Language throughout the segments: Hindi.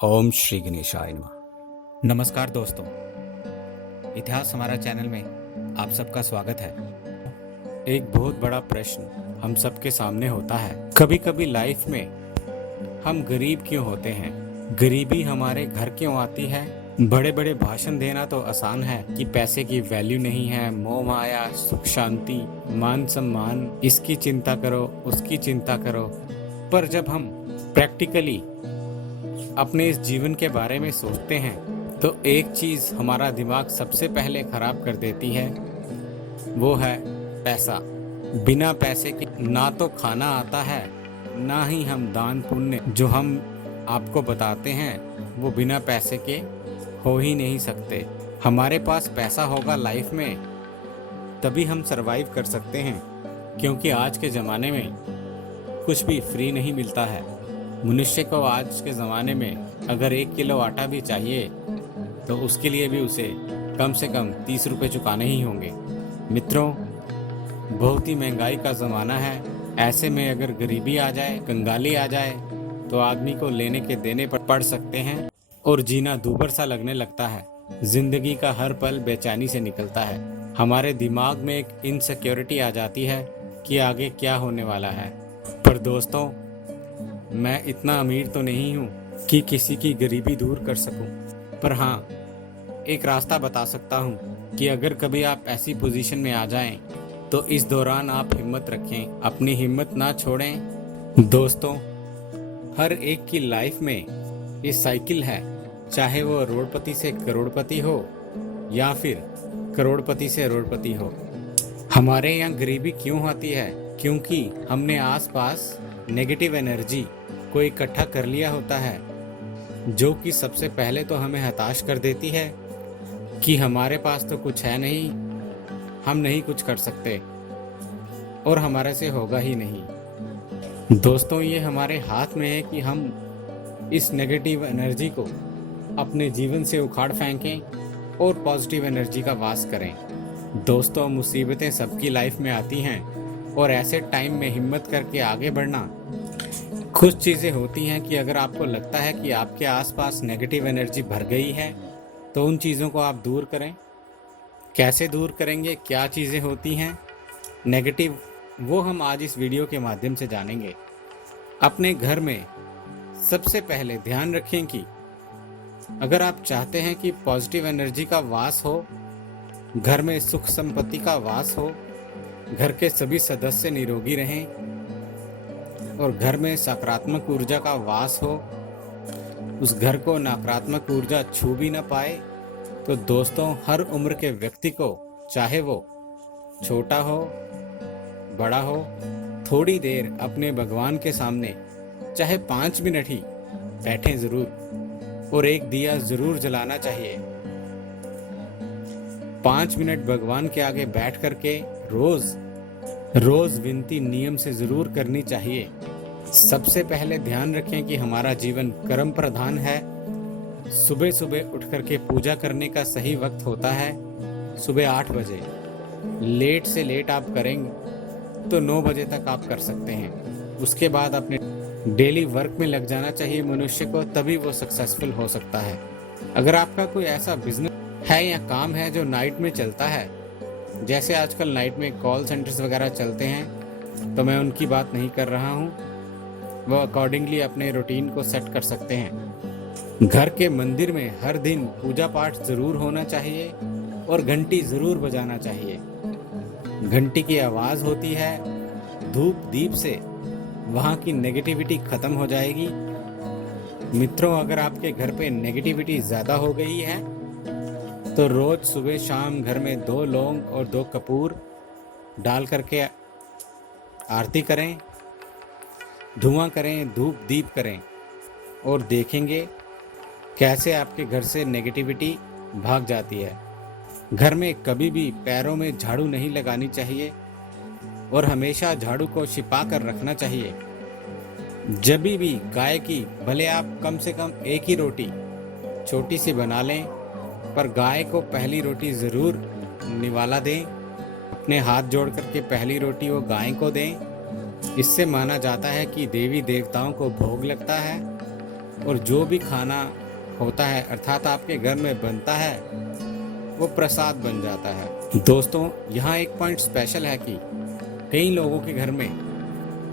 ओम श्री गणेशाय नमः। नमस्कार दोस्तों, इतिहास हमारा चैनल में आप सबका स्वागत है। एक बहुत बड़ा प्रश्न हम सबके सामने होता है, कभी कभी लाइफ में हम गरीब क्यों होते हैं? गरीबी हमारे घर क्यों आती है? बड़े बड़े भाषण देना तो आसान है कि पैसे की वैल्यू नहीं है, मोह माया, सुख शांति, मान सम्मान, इसकी चिंता करो, उसकी चिंता करो। पर जब हम प्रैक्टिकली अपने इस जीवन के बारे में सोचते हैं तो एक चीज हमारा दिमाग सबसे पहले खराब कर देती है, वो है पैसा। बिना पैसे के ना तो खाना आता है, ना ही हम दान पुण्य जो हम आपको बताते हैं वो बिना पैसे के हो ही नहीं सकते। हमारे पास पैसा होगा लाइफ में तभी हम सरवाइव कर सकते हैं, क्योंकि आज के ज़माने में कुछ भी फ्री नहीं मिलता है। मनुष्य को आज के ज़माने में अगर 1 किलो आटा भी चाहिए तो उसके लिए भी उसे कम से कम 30 रुपये चुकाने ही होंगे। मित्रों, बहुत ही महंगाई का ज़माना है। ऐसे में अगर गरीबी आ जाए, कंगाली आ जाए तो आदमी को लेने के देने पर पड़ सकते हैं और जीना दूभर सा लगने लगता है। जिंदगी का हर पल बेचैनी से निकलता है। हमारे दिमाग में एक इनसिक्योरिटी आ जाती है कि आगे क्या होने वाला है। पर दोस्तों, मैं इतना अमीर तो नहीं हूँ कि किसी की गरीबी दूर कर सकूं, पर हाँ, एक रास्ता बता सकता हूँ कि अगर कभी आप ऐसी पोजीशन में आ जाएं तो इस दौरान आप हिम्मत रखें, अपनी हिम्मत ना छोड़ें। दोस्तों, हर एक की लाइफ में ये साइकिल है, चाहे वो रोडपति से करोड़पति हो या फिर करोड़पति से रोडपति हो। हमारे यहाँ गरीबी क्यों आती है? क्योंकि हमने आसपास नेगेटिव एनर्जी को इकट्ठा कर लिया होता है, जो कि सबसे पहले तो हमें हताश कर देती है कि हमारे पास तो कुछ है नहीं, हम नहीं कुछ कर सकते और हमारे से होगा ही नहीं। दोस्तों, ये हमारे हाथ में है कि हम इस नेगेटिव एनर्जी को अपने जीवन से उखाड़ फेंकें और पॉजिटिव एनर्जी का वास करें। दोस्तों, मुसीबतें सबकी लाइफ में आती हैं और ऐसे टाइम में हिम्मत करके आगे बढ़ना। कुछ चीज़ें होती हैं कि अगर आपको लगता है कि आपके आसपास नेगेटिव एनर्जी भर गई है तो उन चीज़ों को आप दूर करें। कैसे दूर करेंगे, क्या चीज़ें होती हैं नेगेटिव, वो हम आज इस वीडियो के माध्यम से जानेंगे। अपने घर में सबसे पहले ध्यान रखें कि अगर आप चाहते हैं कि पॉजिटिव एनर्जी का वास हो, घर में सुख संपत्ति का वास हो, घर के सभी सदस्य निरोगी रहें और घर में सकारात्मक ऊर्जा का वास हो, उस घर को नकारात्मक ऊर्जा छू भी न पाए, तो दोस्तों, हर उम्र के व्यक्ति को, चाहे वो छोटा हो बड़ा हो, थोड़ी देर अपने भगवान के सामने चाहे 5 मिनट ही बैठें ज़रूर और एक दिया ज़रूर जलाना चाहिए। 5 मिनट भगवान के आगे बैठ करके रोज विनती नियम से जरूर करनी चाहिए। सबसे पहले ध्यान रखें कि हमारा जीवन कर्म प्रधान है। सुबह सुबह उठ करके पूजा करने का सही वक्त होता है सुबह 8 बजे। लेट से लेट आप करेंगे तो 9 बजे तक आप कर सकते हैं। उसके बाद अपने डेली वर्क में लग जाना चाहिए मनुष्य को, तभी वो सक्सेसफुल हो सकता है। अगर आपका कोई ऐसा बिजनेस है या काम है जो नाइट में चलता है, जैसे आजकल नाइट में कॉल सेंटर्स वगैरह चलते हैं, तो मैं उनकी बात नहीं कर रहा हूँ। वो अकॉर्डिंगली अपने रूटीन को सेट कर सकते हैं। घर के मंदिर में हर दिन पूजा पाठ जरूर होना चाहिए और घंटी जरूर बजाना चाहिए। घंटी की आवाज़ होती है, धूप दीप से वहाँ की नेगेटिविटी खत्म हो जाएगी। मित्रों, अगर आपके घर पे नेगेटिविटी ज़्यादा हो गई है तो रोज सुबह शाम घर में 2 लौंग और 2 कपूर डाल करके आरती करें, धुआं करें, धूप दीप करें और देखेंगे कैसे आपके घर से नेगेटिविटी भाग जाती है। घर में कभी भी पैरों में झाड़ू नहीं लगानी चाहिए और हमेशा झाड़ू को छिपा कर रखना चाहिए। जब भी गाय की, भले आप कम से कम एक ही रोटी छोटी सी बना लें, पर गाय को पहली रोटी ज़रूर निवाला दें। अपने हाथ जोड़ करके पहली रोटी वो गाय को दें। इससे माना जाता है कि देवी देवताओं को भोग लगता है और जो भी खाना होता है अर्थात आपके घर में बनता है वो प्रसाद बन जाता है। दोस्तों, यहाँ एक पॉइंट स्पेशल है कि कई लोगों के घर में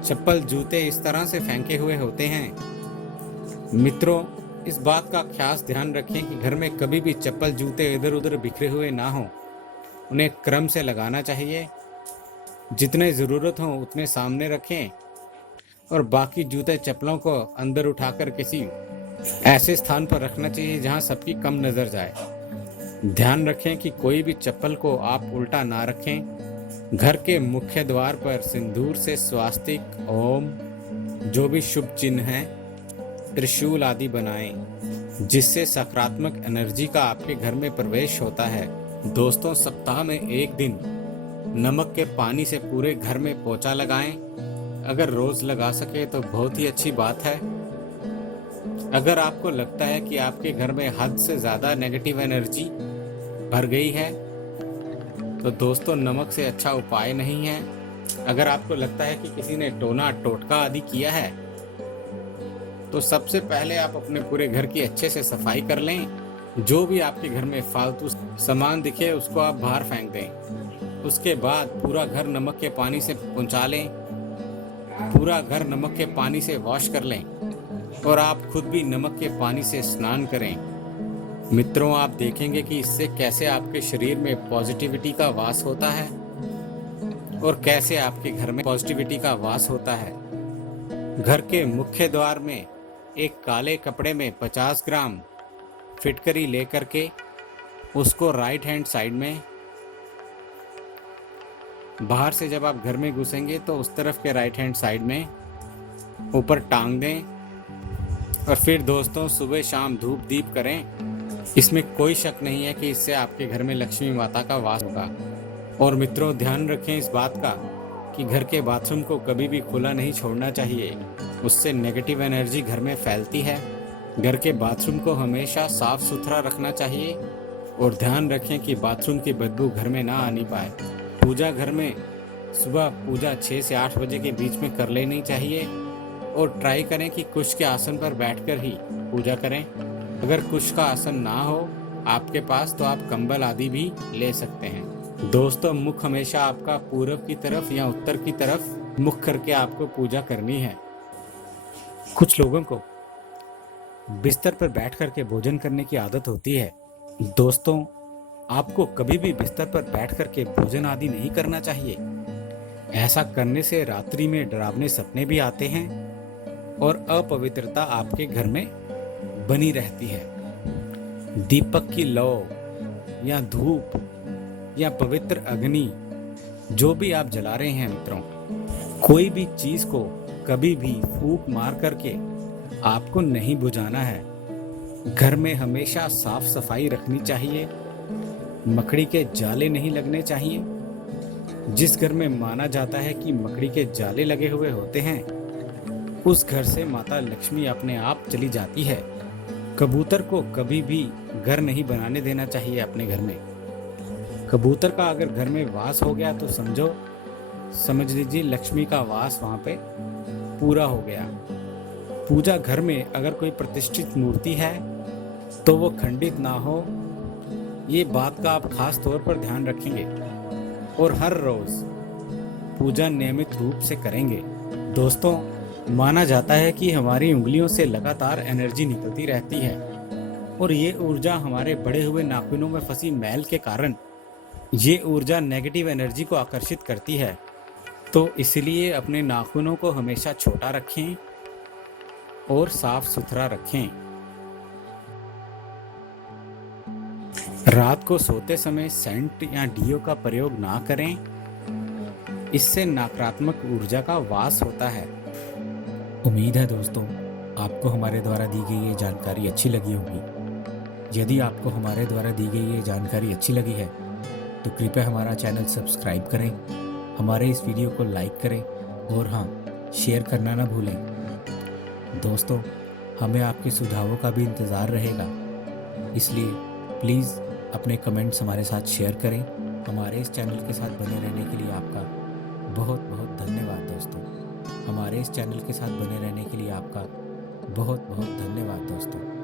चप्पल जूते इस तरह से फेंके हुए होते हैं। मित्रों, इस बात का खास ध्यान रखें कि घर में कभी भी चप्पल जूते इधर उधर बिखरे हुए ना हो। उन्हें क्रम से लगाना चाहिए। जितने ज़रूरत हो उतने सामने रखें और बाकी जूते चप्पलों को अंदर उठाकर किसी ऐसे स्थान पर रखना चाहिए जहां सबकी कम नज़र जाए। ध्यान रखें कि कोई भी चप्पल को आप उल्टा ना रखें। घर के मुख्य द्वार पर सिंदूर से स्वास्तिक, ओम, जो भी शुभ चिन्ह हैं, त्रिशूल आदि बनाएं, जिससे सकारात्मक एनर्जी का आपके घर में प्रवेश होता है। दोस्तों, सप्ताह में एक दिन नमक के पानी से पूरे घर में पोंछा लगाएं। अगर रोज लगा सके तो बहुत ही अच्छी बात है। अगर आपको लगता है कि आपके घर में हद से ज़्यादा नेगेटिव एनर्जी भर गई है तो दोस्तों नमक से अच्छा उपाय नहीं है। अगर आपको लगता है कि किसी ने टोना टोटका आदि किया है तो सबसे पहले आप अपने पूरे घर की अच्छे से सफाई कर लें। जो भी आपके घर में फालतू सामान दिखे उसको आप बाहर फेंक दें। उसके बाद पूरा घर नमक के पानी से पोंछा लें, पूरा घर नमक के पानी से वॉश कर लें और आप खुद भी नमक के पानी से स्नान करें। मित्रों, आप देखेंगे कि इससे कैसे आपके शरीर में पॉजिटिविटी का वास होता है और कैसे आपके घर में पॉजिटिविटी का वास होता है। घर के मुख्य द्वार में एक काले कपड़े में 50 ग्राम फिटकरी लेकर के उसको राइट हैंड साइड में, बाहर से जब आप घर में घुसेंगे तो उस तरफ के राइट हैंड साइड में ऊपर टांग दें और फिर दोस्तों सुबह शाम धूप दीप करें। इसमें कोई शक नहीं है कि इससे आपके घर में लक्ष्मी माता का वास होगा। और मित्रों, ध्यान रखें इस बात का कि घर के बाथरूम को कभी भी खुला नहीं छोड़ना चाहिए, उससे नेगेटिव एनर्जी घर में फैलती है। घर के बाथरूम को हमेशा साफ सुथरा रखना चाहिए और ध्यान रखें कि बाथरूम की बदबू घर में ना आनी पाए। पूजा घर में सुबह पूजा 6 से 8 बजे के बीच में कर लेनी चाहिए और ट्राई करें कि कुश के आसन पर बैठकर ही पूजा करें। अगर कुश का आसन ना हो आपके पास तो आप कंबल आदि भी ले सकते हैं। दोस्तों, मुख हमेशा आपका पूर्व की तरफ या उत्तर की तरफ मुख करके आपको पूजा करनी है। कुछ लोगों को बिस्तर पर बैठ करके भोजन करने की आदत होती है। दोस्तों, आपको कभी भी बिस्तर पर बैठ करके भोजन आदि नहीं करना चाहिए। ऐसा करने से रात्रि में डरावने सपने भी आते हैं और अपवित्रता आपके घर में बनी रहती है। दीपक की लौ या धूप या पवित्र अग्नि जो भी आप जला रहे हैं मित्रों, कोई भी चीज को कभी भी फूंक मार करके आपको नहीं बुझाना है। घर में हमेशा साफ सफाई रखनी चाहिए। मकड़ी के जाले नहीं लगने चाहिए। जिस घर में माना जाता है कि मकड़ी के जाले लगे हुए होते हैं उस घर से माता लक्ष्मी अपने आप चली जाती है। कबूतर को कभी भी घर नहीं बनाने देना चाहिए अपने घर में। कबूतर का अगर घर में वास हो गया तो समझ लीजिए लक्ष्मी का वास वहाँ पे पूरा हो गया। पूजा घर में अगर कोई प्रतिष्ठित मूर्ति है तो वो खंडित ना हो, ये बात का आप खास तौर पर ध्यान रखेंगे और हर रोज पूजा नियमित रूप से करेंगे। दोस्तों, माना जाता है कि हमारी उंगलियों से लगातार एनर्जी निकलती रहती है और ये ऊर्जा हमारे बड़े हुए नाखूनों में फंसी मैल के कारण ये ऊर्जा नेगेटिव एनर्जी को आकर्षित करती है। तो इसलिए अपने नाखूनों को हमेशा छोटा रखें और साफ सुथरा रखें। रात को सोते समय सेंट या डीओ का प्रयोग ना करें, इससे नकारात्मक ऊर्जा का वास होता है। उम्मीद है दोस्तों आपको हमारे द्वारा दी गई ये जानकारी अच्छी लगी होगी। यदि आपको हमारे द्वारा दी गई ये जानकारी अच्छी लगी है तो कृपया हमारा चैनल सब्सक्राइब करें, हमारे इस वीडियो को लाइक करें और हाँ, शेयर करना ना भूलें। दोस्तों, हमें आपके सुझावों का भी इंतज़ार रहेगा, इसलिए प्लीज़ अपने कमेंट्स हमारे साथ शेयर करें। हमारे इस चैनल के साथ बने रहने के लिए आपका बहुत बहुत धन्यवाद दोस्तों। हमारे इस चैनल के साथ बने रहने के लिए आपका बहुत बहुत धन्यवाद दोस्तों।